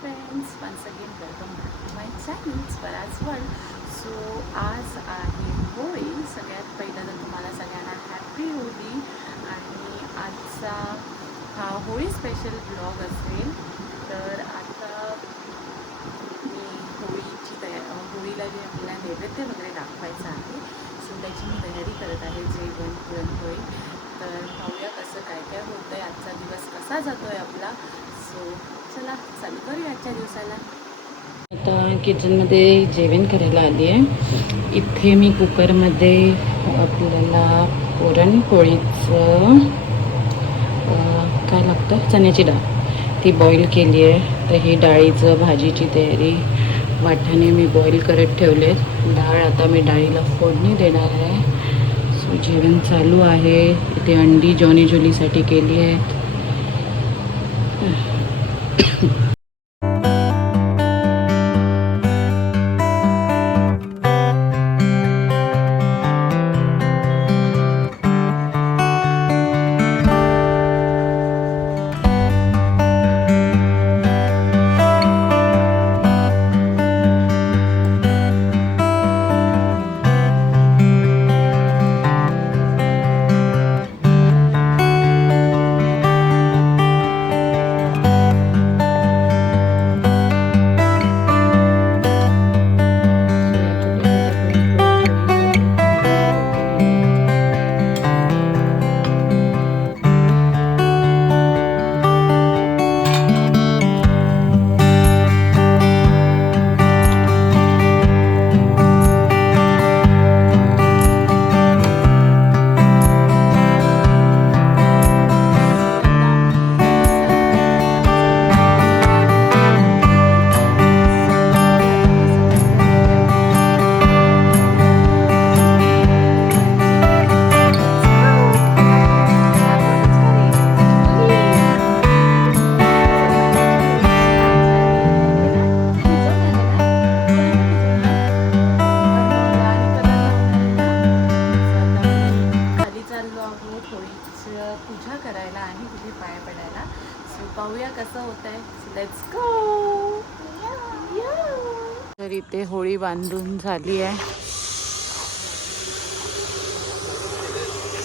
Friends, once again welcome back to my channel Swaraj world. So आज आहे होळी. सगळ्यात पहिलं तर तुम्हाला सगळ्यांना हॅपी होळी. आणि आजचा हा होळी स्पेशल ब्लॉग असेल. तर आता मी होळीला जे आपल्याला नैवेद्य वगैरे दाखवायचं आहे, सो त्याची मी तयारी करत आहे, जेवण पुरणपोळी. तर पाहूया कसं काय काय होतं आहे, आजचा दिवस कसा जातो आहे आपला. सो चला चालू करूया आजच्या दिवसाला. आता किचनमध्ये जेवण करायला आली आहे. इथे मी कुकरमध्ये आपल्याला पुरणपोळीचं काय लागतं, चण्याची डाळ ती बॉईल केली आहे. तर ही डाळीचं भाजीची तयारी, वाटाणे मी बॉईल करत ठेवले. डाळ आता मी डाळीला फोडणी देणार आहे. सो जेवण चालू आहे. इथे अंडी जॉनी जोलीसाठी केली आहे. पूजा करायला आणि तिथे पाया पडायला. सो पाहूया कसं होत आहे. Let's go. तर इथे होळी बांधून झाली आहे.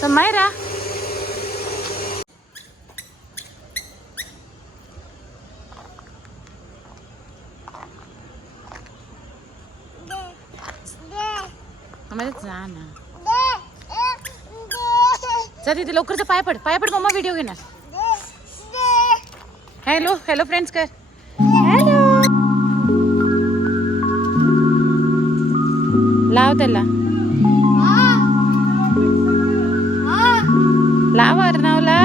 समायरा जा ना, जा तिथे लवकर पाय पड मम्मा व्हिडिओ घेणार. हॅलो हॅलो फ्रेंड्स कर. हॅलो लाव त्याला, लाव अर्णवला.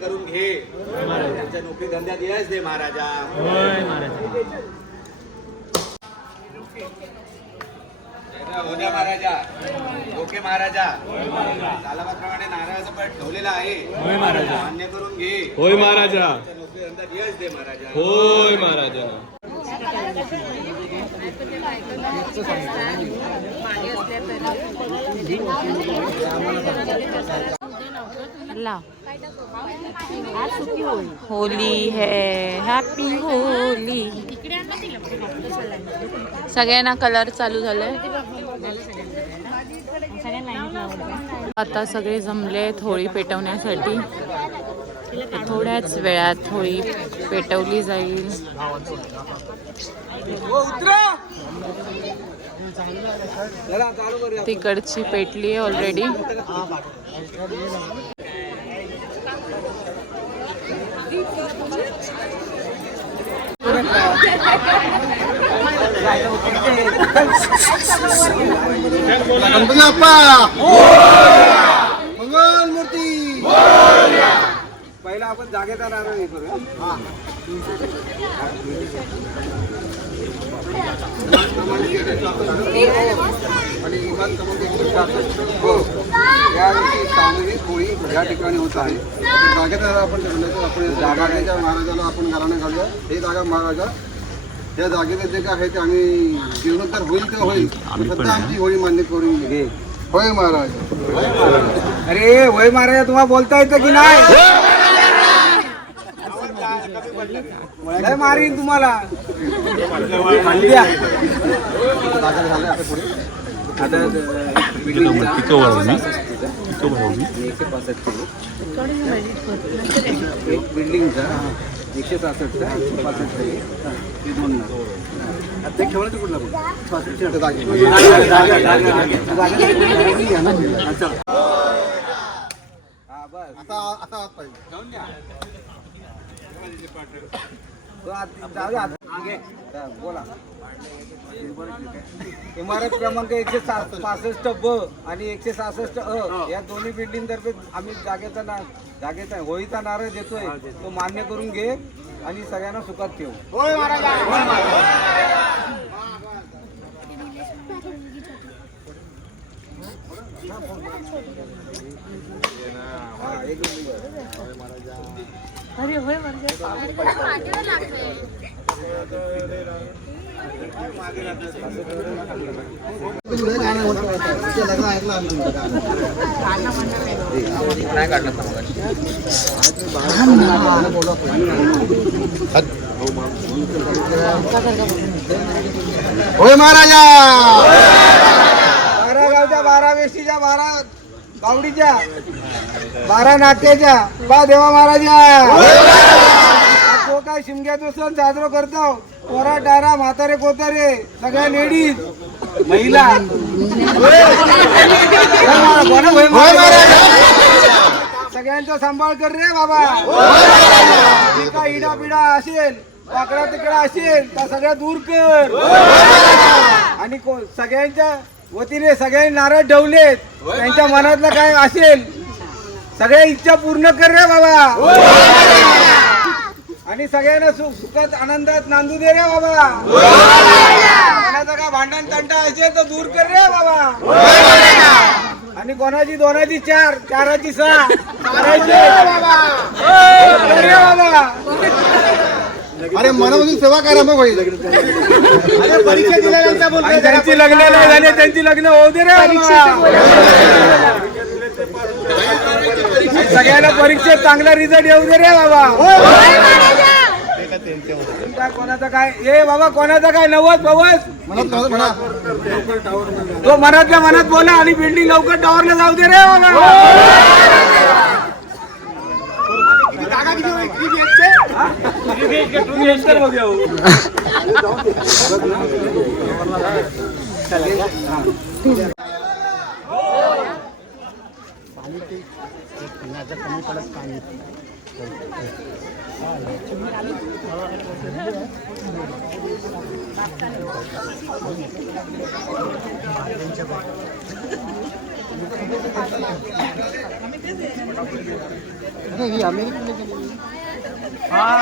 करून घे त्यांच्या नोकरी धंद्यात यश दे महाराजा. होय महाराजा. हो द्या महाराजा. ओके महाराजा. तालाबाप्रमाणे नारळाचं पण ठेवलेलं आहे. होय महाराजा. मान्य करून घे. होय महाराजा. नोकरी धंद्यात यश दे महाराजा. होय महाराजा. होली है हॅपी होली. सगळ्यांना कलर चालू झाले. आता सगळे जमलेत होळी पेटवण्यासाठी. थोड्याच वेळात होळी पेटवली जाईल. तिकडची पेटली आहे ऑलरेडी. गणपती बाप्पा मंगल मूर्ती. पहिला आपण जागेचा नारळ हे करूया. आणि इमान यावर्षी सामूहिक होळी या ठिकाणी होत आहे. जागेचा आपण आपण जागाच्या महाराजाला आपण घराणं घालूया. हे जागा महाराजा या जागेचं जे काय आहे ते आम्ही जीवनोत्तर होईल तर होईल फक्त आमची होळी मान्य करून घे. होय महाराज. अरे होय महाराजा तुम्हाला बोलता येतं की नाही? लय मारीन तुम्हाला. एक बिल्डिंगचा 166चा 165 हे दोन ते ठेवलं ते कुठला बोला. इमारत क्रमांक 165 ब आणि 166 अ या दोन्ही बिल्डिंग तर्फे आम्ही जागेचा होळीचा नारळ देतोय. तो मान्य करून घे आणि सगळ्यांना सुखात ठेव. अरे होय होय महाराजा. 12 गावच्या 12 वेशीच्या 12 गावडीच्या 12 नाट्याच्या बा देवा महाराजा. तो काय शिमग्याचा सण साजरा करतो. पोरा टारा म्हातारे कोतारे सगळ्या लेडीज महिला सगळ्यांचा सांभाळ कर रे बाबा. काय इडा पिडा असेल वाकडा तिकडा असेल तर सगळ्या दूर कर. आणि सगळ्यांच्या वतीने सगळ्यांनी नारळ ठेवलेत. त्यांच्या मनातलं काय असेल सगळ्या इच्छा पूर्ण कर रे बाबा. आणि सगळ्यांना सुखात आनंदात नांदू दे रे बाबा. कोणाचं काय भांडण तंटा असेल तर दूर कर रे बाबा. आणि कोणाची दोनाची 4 4ची 6 बाबा. अरे मनामधून सेवा करा मग होईल. परीक्षा दिल्या त्यांची लग्न नाही झाले त्यांची लग्न होऊ दे रे. सगळ्यांना परीक्षेत चांगला रिझल्ट येऊ दे रे बाबा. कोणाचा काय ए बाबा कोणाचा काय नवस बवस तो मनातल्या मनात बोला आणि बिल्डिंग लवकर टॉवरला जाऊ दे रे बाबा. कमी पडत पाणी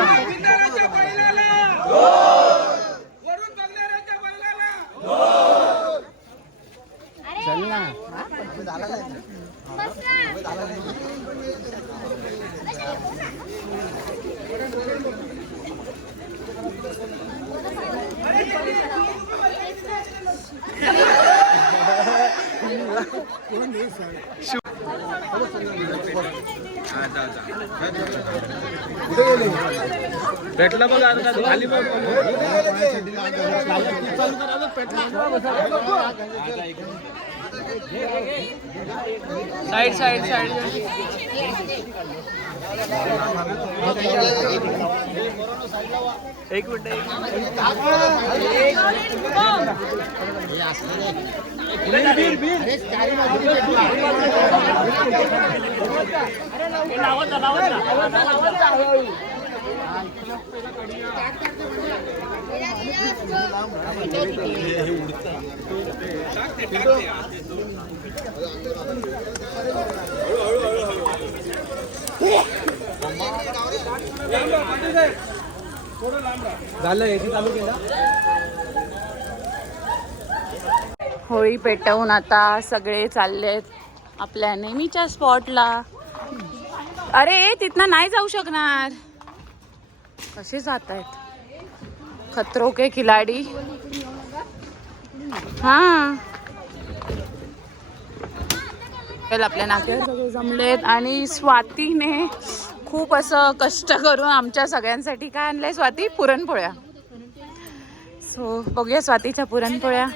गोविंदराच्या बैलाला वरून बघणाऱ्याच्या बैलाला भेटला बघ आता खाली बघ. Side side side. एक मिनिट झालं एसी चालू केला. होळी पेटवून आता सगळे चाललेत आपल्या नेहमीच्या स्पॉटला. अरे तिथनं नाही जाऊ शकणार. कसे जात आहेत खतरो के खिलाडी. हा आपल्या नाक्यावर सगळे जमलेत आणि स्वातीने खूप असं कष्ट करून आमच्या सगळ्यांसाठी काय आणलंय स्वाती? पुरणपोळ्या. सो बघूया स्वातीच्या पुरणपोळ्या.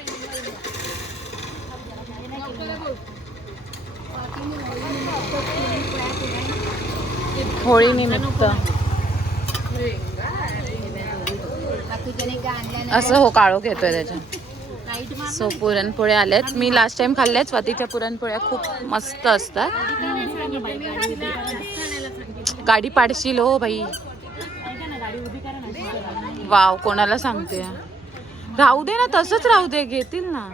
होळी निमित्त असं हो काळोख येतोय त्याच्यात. सो पुरणपोळ्या आल्यात. मी लास्ट टाइम खाल्ल्यात स्वातीच्या पुरणपोळ्या. खूप मस्त असतात. गाडी पाडशील हो बाई. वाव कोणाला सांगते. राहू दे ना तसंच राहू दे. घेतील ना.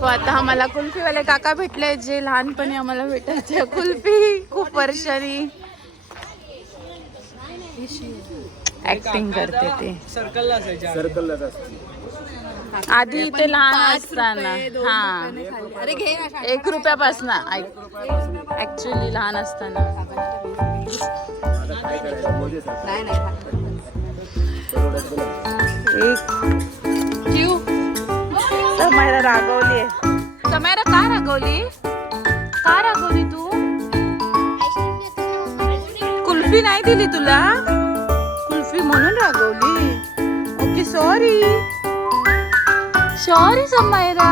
हो आता आम्हाला कुल्फीवाले काका भेटले जे लहानपणी आम्हाला भेटायचे. कुल्फी खूप वर्षांनी ऍक्टिंग करते ते. सर्कलला असायच्या. सर्कललाच असते. आधी ते लहान असताना. हा 1 रुपयापासून ऍक्च्युली लहान असताना. समायरा रागवली. समायरा का रागवली? का रागवली तू? कुल्फी नाही दिली तुला? कुल्फी म्हणून रागवली. Okay sorry. सॉरी समायरा.